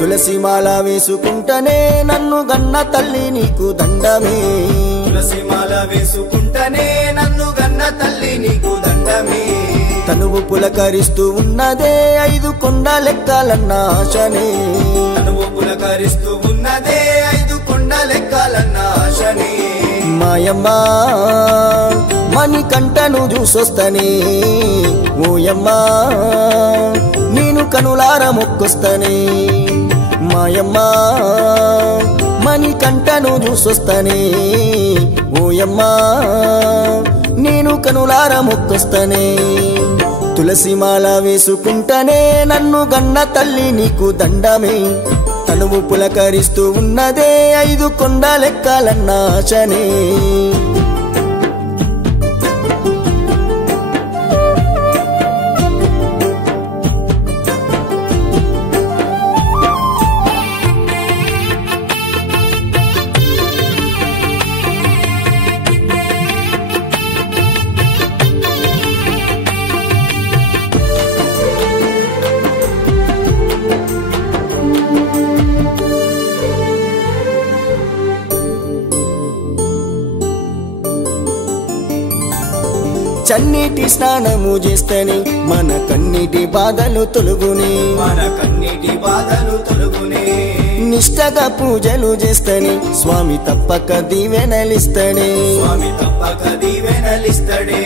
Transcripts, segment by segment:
తులసిమాల వేసుకుంటనే నన్ను గన్న తల్లి నీకు దండమే తులసిమాల వేసుకుంటనే నన్ను గన్న తల్లి నీకు దండమే తనువు పులకరిస్తూ ఉన్నదే 5 కొండలెక్కాలన్న ఆశనే తనువు పులకరిస్తూ ఉన్నదే 5 కొండలెక్కాలన్న ఆశనే మాయమ్మ మణికంఠను చూసొస్తనే ఓయమ్మ నేను కనులార మొక్కొస్తనే మాయమ్మ మణికంఠను చూసొస్తనే ఓయమ్మ నేను కనులార మొక్కొస్తనే తులసిమాల వేసుకుంటనే నన్ను గన్న తల్లి నీకు దండమే తనువు పులకరిస్తూ ఉన్నదే 5 కొండలెక్కాలన్న ఆశనే చన్నీటి స్నానము చేస్తేనే మన కన్నీటి బాధలు తొలుగునే మన కన్నీటి బాధలు తొలుగునే నిష్టగా పూజలు చేస్తేనే స్వామి తప్పక దీవెనలిస్తడే స్వామి తప్పక దీవెనలిస్తడే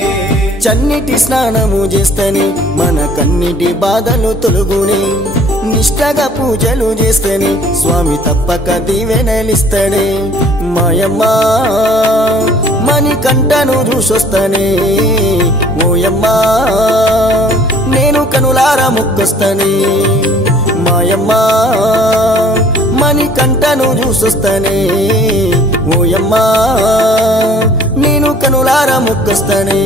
చన్నీటి స్నానము చేస్తేనే మన కన్నీటి బాధలు తొలుగునే నిష్టగా పూజలు చేస్తేనే స్వామి తప్పక దీవెనలిస్తడే మాయమ్మ మణికంఠను చూసొస్తనే ఓయమ్మ నేను కనులార మొక్కొస్తనే మాయమ్మ మణికంఠను చూసొస్తనే ఓయమ్మ నేను కనులార మొక్కొస్తనే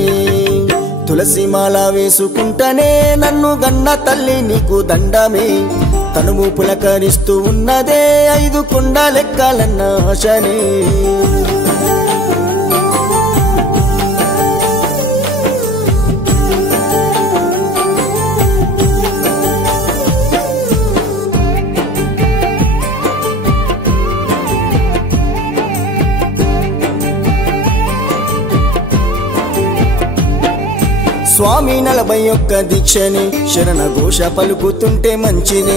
తులసిమాల వేసుకుంటనే నన్ను గన్న తల్లి నీకు దండమే తనువు పులకరిస్తూ ఉన్నదే 5 కొండలెక్కాలన్న ఆశనే స్వామి 41 దీక్షని శరణ ఘోష పలుకుతుంటే మంచిదే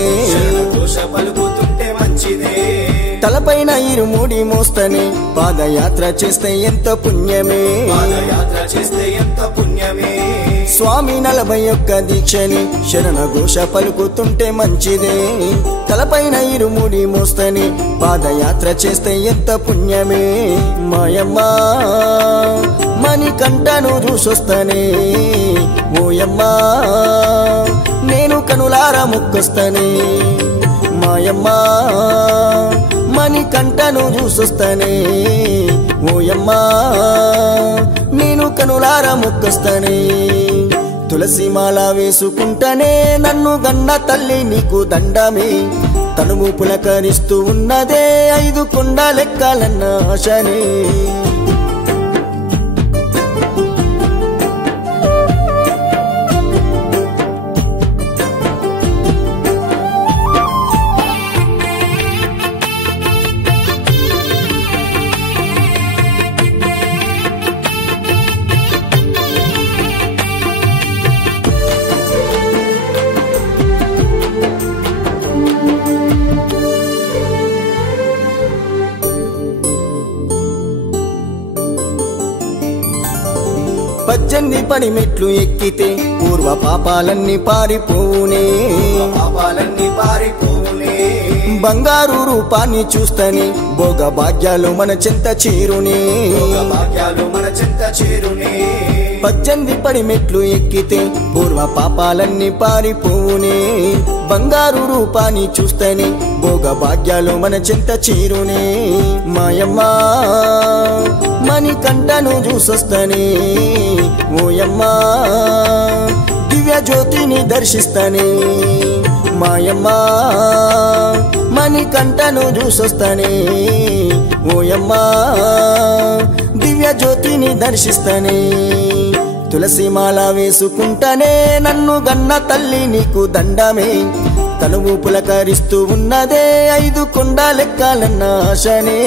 ఘోష పలుకుతుంటే మంచిదే తలపైన ఇరుముడి మోస్తనే పాదయాత్ర చేస్తే ఎంత పుణ్యమే పాదయాత్ర చేస్తే ఎంత పుణ్యమే స్వామి 41 దీక్షని శరణ ఘోష పలుకుతుంటే మంచిదే తలపైన ఇరుముడి మోస్తనే పాదయాత్ర చేస్తే ఎంత పుణ్యమే మాయమ్మ మణికంఠను చూసొస్తనే ఓయమ్మ నేను కనులార మొక్కొస్తనే మాయమ్మ మణికంఠను చూసొస్తనే ఓయమ్మ నేను కనులార మొక్కొస్తనే తులసిమాల వేసుకుంటనే నన్ను గన్న తల్లి నీకు దండమే తనువు పులకరిస్తూ ఉన్నదే 5 కొండలెక్కాలన్న ఆశనే పద్దెనిమిది పడిమెట్లు ఎక్కితే పూర్వ పాపాలన్నీ పారిపోవునే పాపాలన్నీ పారిపోవునే బంగారు రూపాన్ని చూస్తని భోగ భాగ్యాలు మన చెంత చేరునే భాగ్యాలు మన చెంత చేరునే 18 పడిమెట్లు ఎక్కితే పూర్వ పాపాలన్నీ పారిపోవునే బంగారు రూపాన్ని చూస్తని భోగ భాగ్యాలు మన చెంత చేరునే మాయమ్మ మణికంఠను చూసొస్తనే ఓయమ్మ దివ్య జ్యోతిని దర్శిస్తనే మాయమ్మ మణికంఠను చూసొస్తనే ఓయమ్మ దివ్య జ్యోతిని దర్శిస్తనే తులసిమాల వేసుకుంటనే నన్ను గన్న తల్లి నీకు దండమే తనువు పులకరిస్తూ ఉన్నదే 5 కొండ లెక్కాలన్న ఆశనే